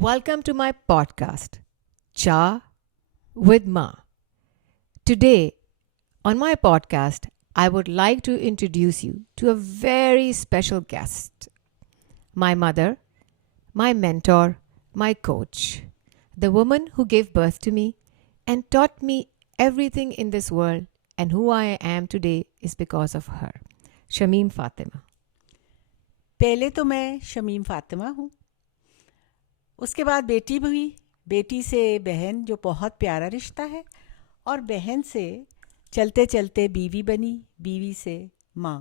Welcome to my podcast, Cha with Ma. Today, on my podcast, I would like to introduce you to a very special guest. My mother, my mentor, my coach, the woman who gave birth to me and taught me everything in this world, and who I am today is because of her, Shamim Fatima. پہلے تو میں شمیم فاطمہ ہوں، اس کے بعد بیٹی ہوئی، بیٹی سے بہن جو بہت پیارا رشتہ ہے، اور بہن سے چلتے چلتے بیوی بنی، بیوی سے ماں،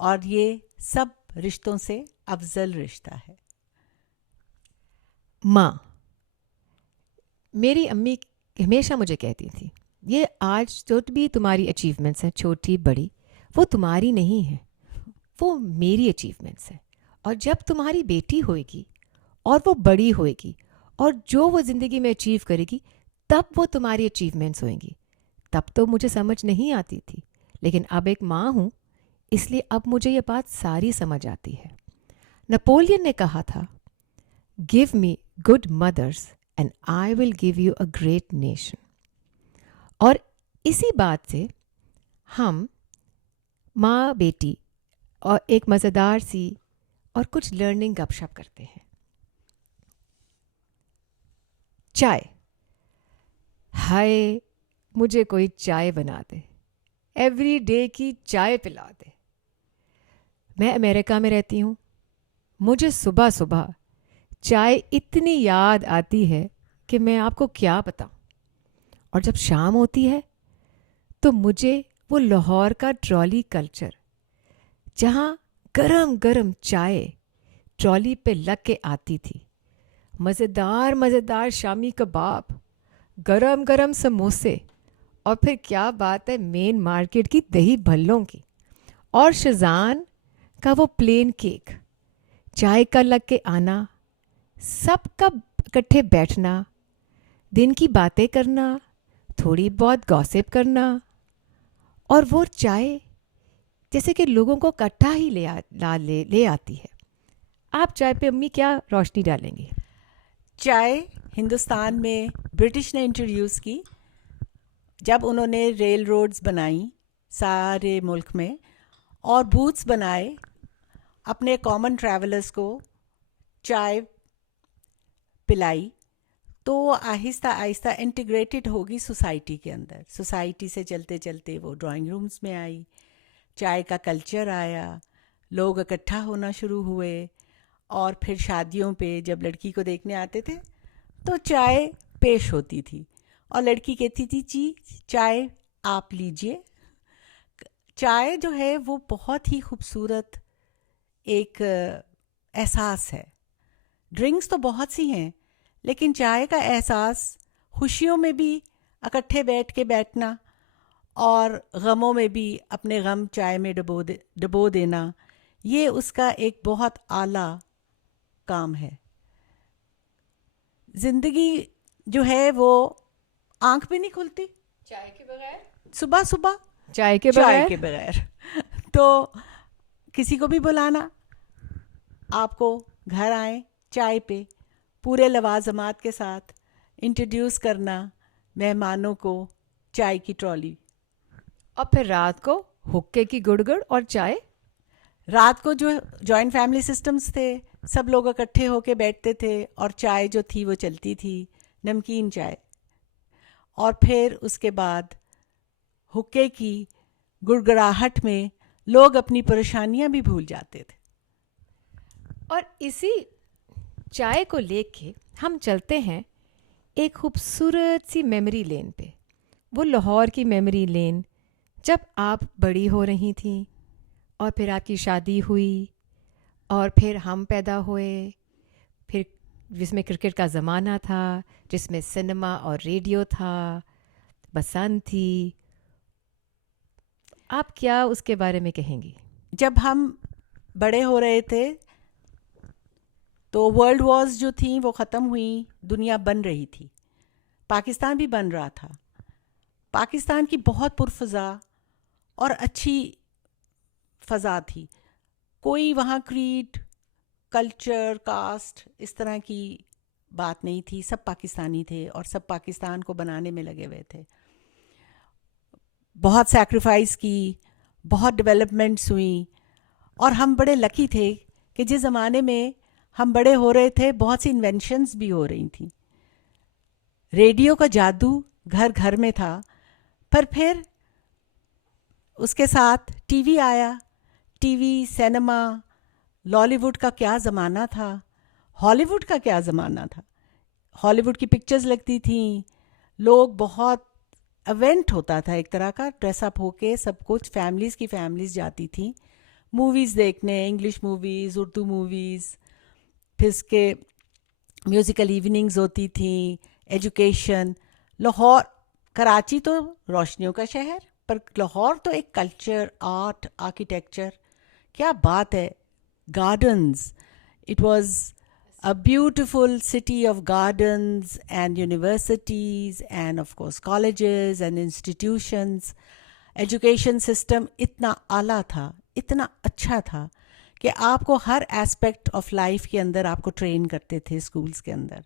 اور یہ سب رشتوں سے افضل رشتہ ہے۔ ماں، میری امی ہمیشہ مجھے کہتی تھی یہ آج جو بھی تمہاری اچیومنٹس ہیں، چھوٹی بڑی، وہ تمہاری نہیں ہیں، وہ میری اچیومنٹس ہیں، اور جب تمہاری بیٹی ہوئے گی اور وہ بڑی ہوئے گی اور جو وہ زندگی میں اچیو کرے گی تب وہ تمہاری اچیومنٹس ہوئیں گی۔ تب تو مجھے سمجھ نہیں آتی تھی، لیکن اب ایک ماں ہوں اس لیے اب مجھے یہ بات ساری سمجھ آتی ہے۔ نپولین نے کہا تھا، "Give me good mothers and I will give you a great nation." اور اسی بات سے ہم ماں بیٹی اور ایک مزیدار سی اور کچھ لرننگ گپ شپ کرتے ہیں۔ چائے، ہائے مجھے کوئی چائے بنا دے، ایوری ڈے کی چائے پلا دے۔ میں امریکہ میں رہتی ہوں، مجھے صبح صبح چائے اتنی یاد آتی ہے کہ میں آپ کو کیا بتاؤں، اور جب شام ہوتی ہے تو مجھے وہ لاہور کا ٹرالی کلچر، جہاں گرم گرم چائے ٹرالی پہ لگ کے آتی تھی، مزیدار مزیدار شامی کباب، گرم گرم سموسے، اور پھر کیا بات ہے مین مارکیٹ کی دہی بھلوں کی، اور شزان کا وہ پلین کیک، چائے کا لگ کے آنا، سب کا اکٹھے بیٹھنا، دن کی باتیں کرنا، تھوڑی بہت گاسپ کرنا، اور وہ چائے جیسے کہ لوگوں کو اکٹھا ہی لے آتی ہے۔ آپ چائے پہ امی کیا روشنی ڈالیں گی؟ چائے ہندوستان میں برٹش نے انٹروڈیوس کی جب انہوں نے ریل روڈز بنائیں سارے ملک میں، اور بوتھس بنائے اپنے کامن ٹریولرز کو چائے پلائی، تو وہ آہستہ آہستہ انٹیگریٹڈ ہوگی سوسائٹی کے اندر۔ سوسائٹی سے چلتے چلتے وہ ڈرائنگ رومز میں آئی، چائے کا کلچر آیا، لوگ اکٹھا ہونا شروع ہوئے، اور پھر شادیوں پہ جب لڑکی کو دیکھنے آتے تھے تو چائے پیش ہوتی تھی، اور لڑکی کہتی تھی جی چائے آپ لیجئے۔ چائے جو ہے وہ بہت ہی خوبصورت ایک احساس ہے۔ ڈرنکس تو بہت سی ہیں، لیکن چائے کا احساس خوشیوں میں بھی اکٹھے بیٹھ کے بیٹھنا، اور غموں میں بھی اپنے غم چائے میں ڈبو دینا، یہ اس کا ایک بہت اعلیٰ کام ہے۔ زندگی جو ہے وہ آنکھ بھی نہیں کھلتی چائے کے بغیر، صبح صبح چائے کے بغیر تو کسی کو بھی بلانا، آپ کو گھر آئیں چائے پہ پورے لوازمات کے ساتھ، انٹروڈیوس کرنا مہمانوں کو چائے کی ٹرالی، اور پھر رات کو حقے کی گڑ گڑ اور چائے۔ رات کو جو جوائنٹ فیملی سسٹمز تھے سب لوگ اکٹھے ہو کے بیٹھتے تھے، اور چائے جو تھی وہ چلتی تھی، نمکین چائے، اور پھر اس کے بعد حقے کی گڑگڑاہٹ میں لوگ اپنی پریشانیاں بھی بھول جاتے تھے۔ اور اسی چائے کو لے کے ہم چلتے ہیں ایک خوبصورت سی میموری لین پہ، وہ لاہور کی میموری لین، جب آپ بڑی ہو رہی تھیں اور پھر آپ کی شادی ہوئی، اور پھر ہم پیدا ہوئے، پھر جس میں کرکٹ کا زمانہ تھا، جس میں سنیما اور ریڈیو تھا، بسنت تھی۔ آپ کیا اس کے بارے میں کہیں گی؟ جب ہم بڑے ہو رہے تھے تو ورلڈ وارز جو تھیں وہ ختم ہوئیں، دنیا بن رہی تھی، پاکستان بھی بن رہا تھا۔ پاکستان کی بہت پرفضا اور اچھی فضا تھی، کوئی وہاں کریڈ، کلچر، کاسٹ اس طرح کی بات نہیں تھی, سب پاکستانی تھے اور سب پاکستان کو بنانے میں لگے ہوئے تھے. بہت سیکریفائس کی, بہت ڈیولپمنٹس ہوئیں, اور ہم بڑے لکی تھے کہ جس زمانے میں ہم بڑے ہو رہے تھے بہت سی انوینشنز بھی ہو رہی تھیں. ریڈیو کا جادو گھر گھر میں تھا, پر پھر اس کے ساتھ ٹی وی آیا. T V, cinema, lolly would کا کیا زمانہ تھا, ہالی ووڈ کا کیا زمانہ تھا. ہالی ووڈ کی پکچرز لگتی تھیں, لوگ بہت ایونٹ ہوتا تھا ایک طرح کا, ڈریس اپ ہو کے سب کچھ, فیملیز کی فیملیز جاتی تھیں موویز دیکھنے, انگلش موویز, اردو موویز. پھر اس کے میوزیکل ایوننگز ہوتی تھیں, ایجوکیشن. لاہور, کراچی تو روشنیوں کا شہر, پر لاہور تو ایک کلچر, آرٹ, آرکیٹیکچر, کیا بات ہے. Gardens, it was a beautiful city of gardens and universities and of course colleges and institutions. Education system اتنا اعلیٰ تھا, اتنا اچھا تھا کہ آپ کو ہر ایسپیکٹ آف لائف کے اندر آپ کو ٹرین کرتے تھے اسکولز کے اندر.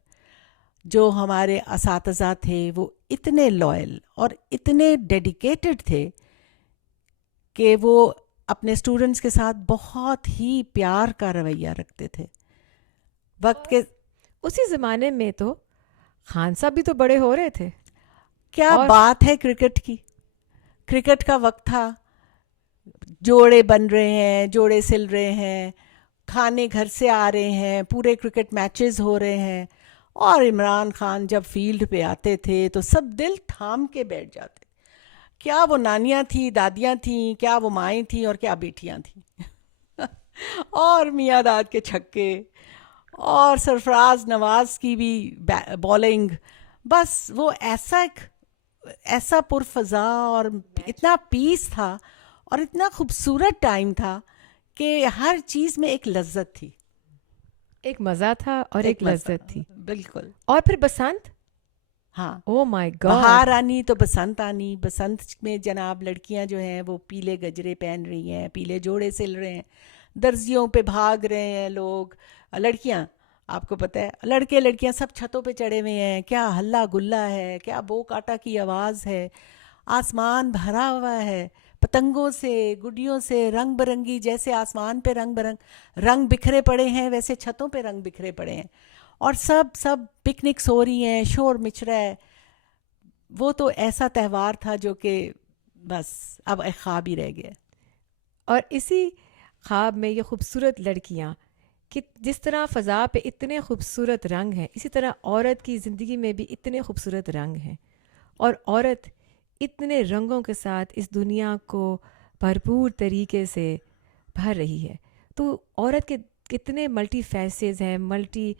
جو ہمارے اساتذہ تھے وہ اتنے لائل اور اتنے ڈیڈیکیٹڈ تھے کہ وہ اپنے اسٹوڈنٹس کے ساتھ بہت ہی پیار کا رویہ رکھتے تھے. وقت کے اسی زمانے میں تو خان صاحب بھی تو بڑے ہو رہے تھے. کیا بات ہے کرکٹ کی. کرکٹ کا وقت تھا, جوڑے بن رہے ہیں, جوڑے سل رہے ہیں, کھانے گھر سے آ رہے ہیں, پورے کرکٹ میچز ہو رہے ہیں, اور عمران خان جب فیلڈ پہ آتے تھے تو سب دل تھام کے بیٹھ جاتے. کیا وہ نانیاں تھیں, دادیاں تھیں, کیا وہ مائیں تھیں, اور کیا بیٹیاں تھیں. اور میاں داد کے چھکے, اور سرفراز نواز کی بھی بالنگ, بس وہ ایسا پرفضا اور اتنا پیس تھا اور اتنا خوبصورت ٹائم تھا کہ ہر چیز میں ایک لذت تھی, ایک مزہ تھا اور ایک لذت تھی. بالکل. اور پھر بسنت, ہاں, او مائی گاڈ, بہار آنی تو بسنت آنی. بسنت میں جناب لڑکیاں جو ہیں وہ پیلے گجرے پہن رہی ہیں, پیلے جوڑے سل رہے ہیں, درزیوں پہ بھاگ رہے ہیں لوگ. لڑکیاں, آپ کو پتہ ہے, لڑکے لڑکیاں سب چھتوں پہ چڑھے ہوئے ہیں, کیا ہلا گلا ہے, کیا بو کاٹا کی آواز ہے, آسمان بھرا ہوا ہے پتنگوں سے, گڈیوں سے, رنگ برنگی, جیسے آسمان پہ رنگ بکھرے پڑے ہیں ویسے چھتوں پہ رنگ بکھرے پڑے ہیں, اور سب پکنکس ہو رہی ہیں, شور مچ رہا ہے. وہ تو ایسا تہوار تھا جو کہ بس اب ایک خواب ہی رہ گیا. اور اسی خواب میں یہ خوبصورت لڑکیاں, کہ جس طرح فضا پہ اتنے خوبصورت رنگ ہیں, اسی طرح عورت کی زندگی میں بھی اتنے خوبصورت رنگ ہیں, اور عورت اتنے رنگوں کے ساتھ اس دنیا کو بھرپور طریقے سے بھر رہی ہے. تو عورت کے کتنے ملٹی فیسز ہیں, ملٹی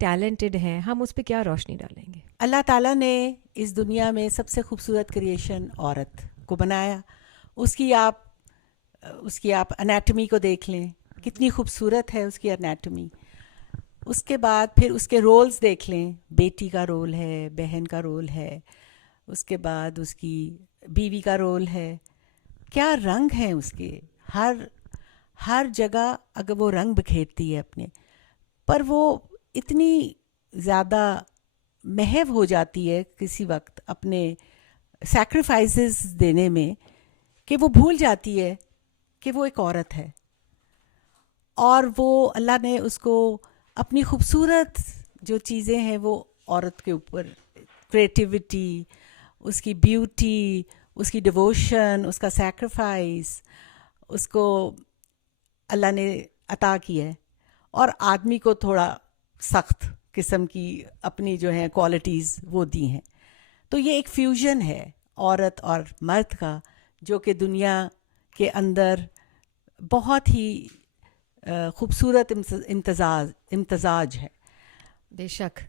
ٹیلنٹڈ ہیں, ہم اس پہ کیا روشنی ڈالیں گے. اللہ تعالیٰ نے اس دنیا میں سب سے خوبصورت کریشن عورت کو بنایا. اس کی آپ انیٹمی کو دیکھ لیں, کتنی خوبصورت ہے اس کی انیٹمی. اس کے بعد پھر اس کے رولز دیکھ لیں, بیٹی کا رول ہے, بہن کا رول ہے, اس کے بعد اس کی بیوی کا رول ہے. کیا رنگ ہیں اس کے, ہر جگہ اگر وہ رنگ بکھیرتی ہے اپنے, پر وہ اتنی زیادہ محو ہو جاتی ہے کسی وقت اپنے سیکریفائسز دینے میں کہ وہ بھول جاتی ہے کہ وہ ایک عورت ہے. اور وہ اللہ نے اس کو اپنی خوبصورت جو چیزیں ہیں وہ عورت کے اوپر, کریٹیوٹی, اس کی بیوٹی, اس کی ڈیووشن, اس کا سیکریفائس, اس کو اللہ نے عطا کی ہے. اور آدمی کو تھوڑا سخت قسم کی اپنی جو ہیں کوالٹیز وہ دی ہیں. تو یہ ایک فیوژن ہے عورت اور مرد کا, جو کہ دنیا کے اندر بہت ہی خوبصورت امتزاج ہے. بے شک.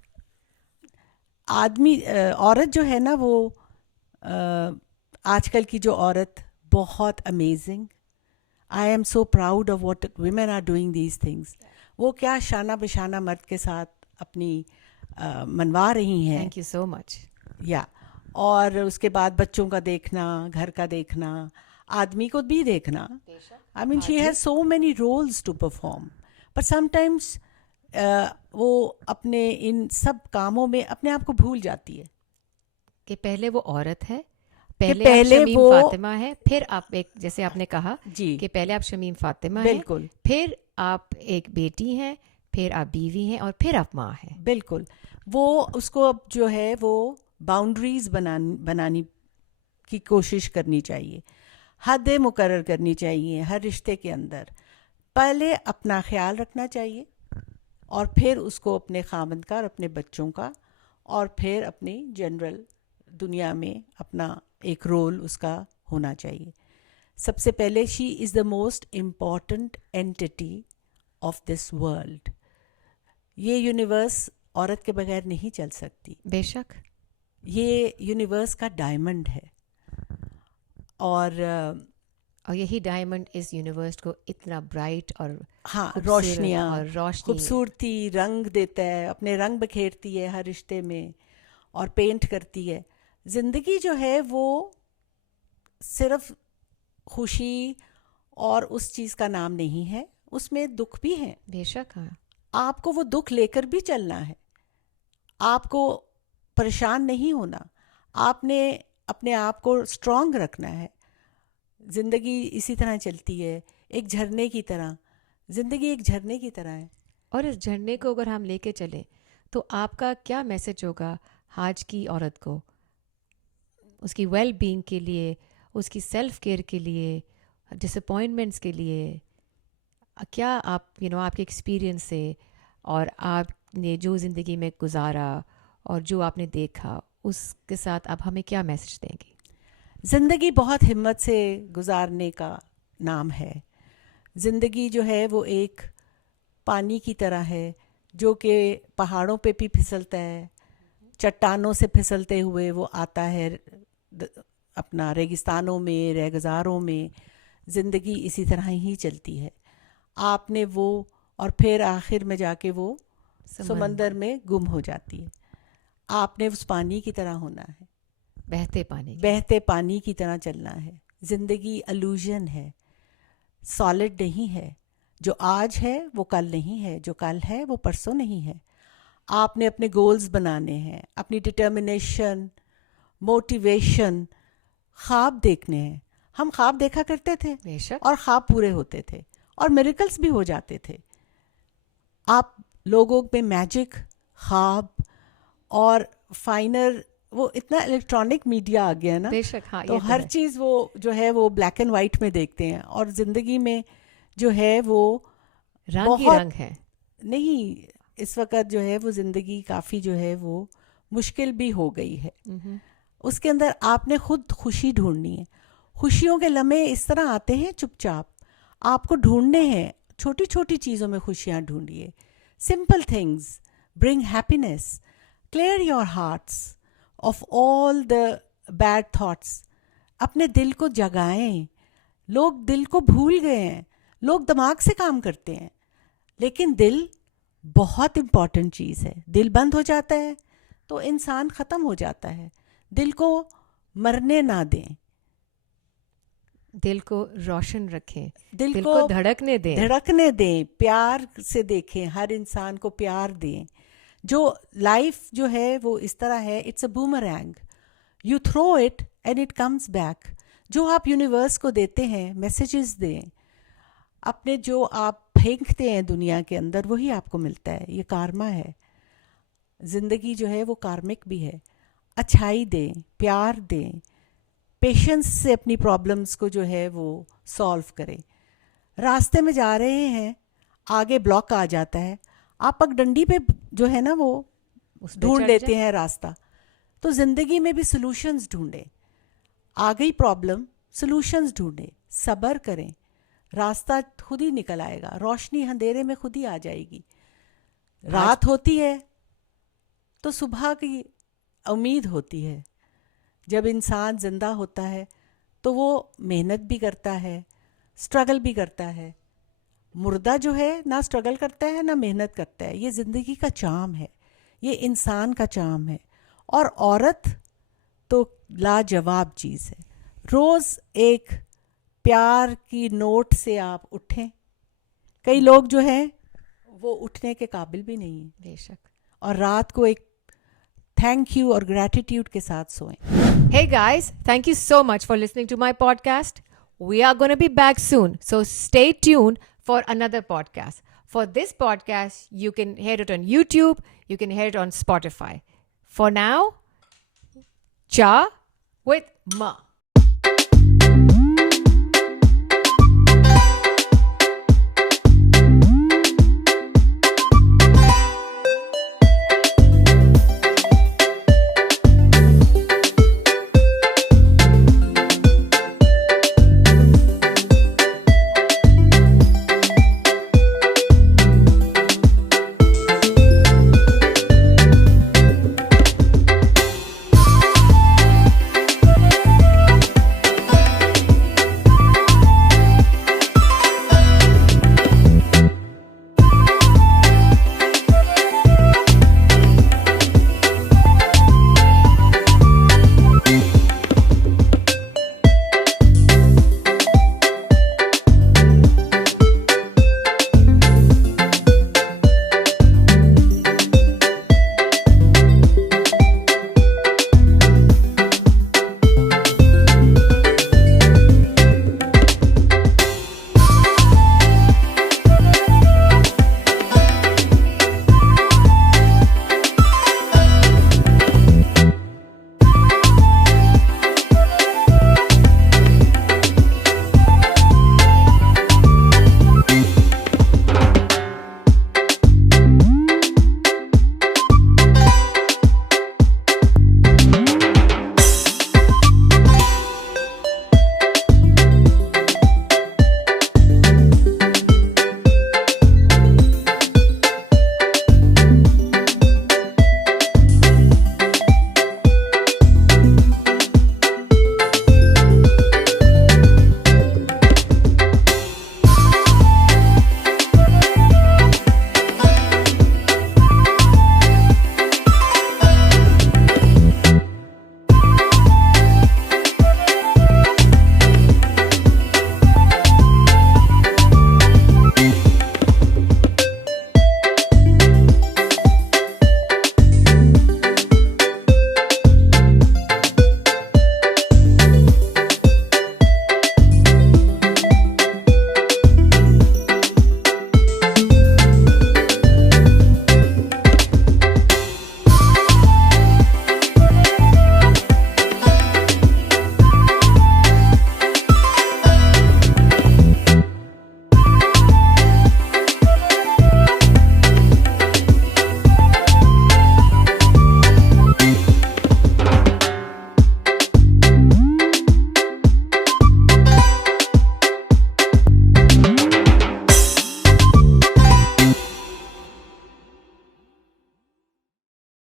عورت جو ہے نا وہ آج کل کی جو عورت بہت amazing. I'm so proud of what women are doing these things. وہ کیا شانہ بشانہ مرد کے ساتھ اپنی منوا رہی ہیں. تھینک یو سو مچ. یا اور اس کے بعد بچوں کا دیکھنا, گھر کا دیکھنا, آدمی کو بھی دیکھنا. I mean she has so many roles to perform, but sometimes وہ اپنے ان سب کاموں میں اپنے آپ کو بھول جاتی ہے کہ پہلے وہ عورت ہے، کہ پہلے آپ شمیم وہ فاطمہ ہے، پھر آپ ایک، جیسے آپ نے کہا جی کہ پہلے آپ شمیم فاطمہ ہیں، بالکل پھر آپ ایک بیٹی ہیں، پھر آپ بیوی ہیں، اور پھر آپ ماں ہیں. بالکل. وہ اس کو اب جو ہے وہ باؤنڈریز بنانی کی کوشش کرنی چاہیے، حدیں مقرر کرنی چاہیے ہر رشتے کے اندر. پہلے اپنا خیال رکھنا چاہیے اور پھر اس کو اپنے خاوند کا اور اپنے بچوں کا اور پھر اپنی جنرل دنیا میں اپنا ایک رول اس کا ہونا چاہیے. سب سے پہلے she is the most important entity of this world. یہ یونیورس عورت کے بغیر نہیں چل سکتی. بے شک. یہ یونیورس کا ڈائمنڈ ہے اور یہی ڈائمنڈ اس یونیورس کو اتنا برائٹ اور ہاں خوبصورت روشنیاں اور روشنی، خوبصورتی رنگ دیتا ہے، اپنے رنگ بکھیرتی ہے ہر رشتے میں اور پینٹ کرتی ہے. زندگی جو ہے وہ صرف خوشی اور اس چیز کا نام نہیں ہے، اس میں دکھ بھی ہیں. بے شک. ہاں آپ کو وہ دکھ لے کر بھی چلنا ہے، آپ کو پریشان نہیں ہونا، آپ نے اپنے آپ کو اسٹرانگ رکھنا ہے. زندگی اسی طرح چلتی ہے، ایک جھرنے کی طرح. زندگی ایک جھرنے کی طرح ہے. اور اس جھرنے کو اگر ہم لے کے چلیں تو آپ کا کیا میسج ہوگا آج کی عورت کو، اس کی ویل بینگ کے لیے، اس کی سیلف کیئر کے لیے، ڈس اپوائنٹمنٹس کے لیے؟ کیا آپ آپ کے ایکسپیرئنس سے اور آپ نے جو زندگی میں گزارا اور جو آپ نے دیکھا، اس کے ساتھ آپ ہمیں کیا میسج دیں گی؟ زندگی بہت ہمت سے گزارنے کا نام ہے. زندگی جو ہے وہ ایک پانی کی طرح ہے جو کہ پہاڑوں پہ بھی پھسلتا ہے، چٹانوں سے پھسلتے ہوئے وہ آتا ہے اپنا ریگستانوں میں، ریگزاروں میں. زندگی اسی طرح ہی چلتی ہے. آپ نے وہ اور پھر آخر میں جا کے وہ سمندر میں گم ہو جاتی ہے. آپ نے اس پانی کی طرح ہونا ہے، بہتے پانی کی طرح چلنا ہے. زندگی الوژن ہے، سالڈ نہیں ہے. جو آج ہے وہ کل نہیں ہے، جو کل ہے وہ پرسوں نہیں ہے. آپ نے اپنے گولز بنانے ہیں، اپنی ڈٹرمنیشن، موٹیویشن، خواب دیکھنے ہیں. ہم خواب دیکھا کرتے تھے اور خواب پورے ہوتے تھے اور میریکلز بھی ہو جاتے تھے. آپ لوگوں میں میجک، خواب اور فائنر، وہ اتنا الیکٹرانک میڈیا آ گیا نا، تو ہر چیز وہ جو ہے وہ بلیک اینڈ وائٹ میں دیکھتے ہیں. اور زندگی میں جو ہے وہ رنگ ہے نہیں. اس وقت جو ہے وہ زندگی کافی جو ہے وہ مشکل بھی ہو گئی ہے. اس کے اندر آپ نے خود خوشی ڈھونڈنی ہے. خوشیوں کے لمحے اس طرح آتے ہیں چپ چاپ، آپ کو ڈھونڈنے ہیں. چھوٹی چھوٹی چیزوں میں خوشیاں ڈھونڈیے. Simple things bring happiness. Clear your hearts of all the bad thoughts. اپنے دل کو جگائیں. لوگ دل کو بھول گئے ہیں. لوگ دماغ سے کام کرتے ہیں لیکن دل بہت امپورٹنٹ چیز ہے. دل بند ہو جاتا ہے تو انسان ختم ہو جاتا ہے. دل کو مرنے نہ دیں، دل کو روشن رکھیں، دل کو دھڑکنے دیں. پیار سے دیکھیں، ہر انسان کو پیار دیں. جو لائف جو ہے وہ اس طرح ہے، it's a boomerang. You throw it and it comes back. جو آپ یونیورس کو دیتے ہیں میسیجز دیں. اپنے جو آپ پھینکتے ہیں دنیا کے اندر وہی آپ کو ملتا ہے. یہ کارما ہے. زندگی جو ہے وہ کارمک بھی ہے. اچھائی دیں، پیار دیں، پیشنس سے اپنی پرابلمس کو جو ہے وہ سالو کریں. راستے میں جا رہے ہیں، آگے بلاک آ جاتا ہے، آپ پگ ڈنڈی پہ جو ہے نا وہ ڈھونڈ لیتے ہیں راستہ. تو زندگی میں بھی سلوشنز ڈھونڈیں. آ گئی پرابلم، سلوشنز ڈھونڈیں، صبر کریں، راستہ خود ہی نکل آئے گا. روشنی اندھیرے میں خود ہی آ جائے گی. رات ہوتی ہے تو صبح کی امید ہوتی ہے. جب انسان زندہ ہوتا ہے تو وہ محنت بھی کرتا ہے، اسٹرگل بھی کرتا ہے. مردہ جو ہے نہ اسٹرگل کرتا ہے نہ محنت کرتا ہے. یہ زندگی کا چام ہے، یہ انسان کا چام ہے. اور عورت تو لاجواب چیز ہے. روز ایک پیار کی نوٹ سے آپ اٹھیں. کئی لوگ جو ہیں وہ اٹھنے کے قابل بھی نہیں ہے. بے شک. اور رات کو ایک تھینک یو اور گریٹیٹیوڈ کے ساتھ سوئیں. Hey guys, thank you so much for listening to my podcast. We are going to be back soon, so stay tuned for another podcast. For this podcast, you can hear it on YouTube, you can hear it on Spotify. For now, Cha with Ma.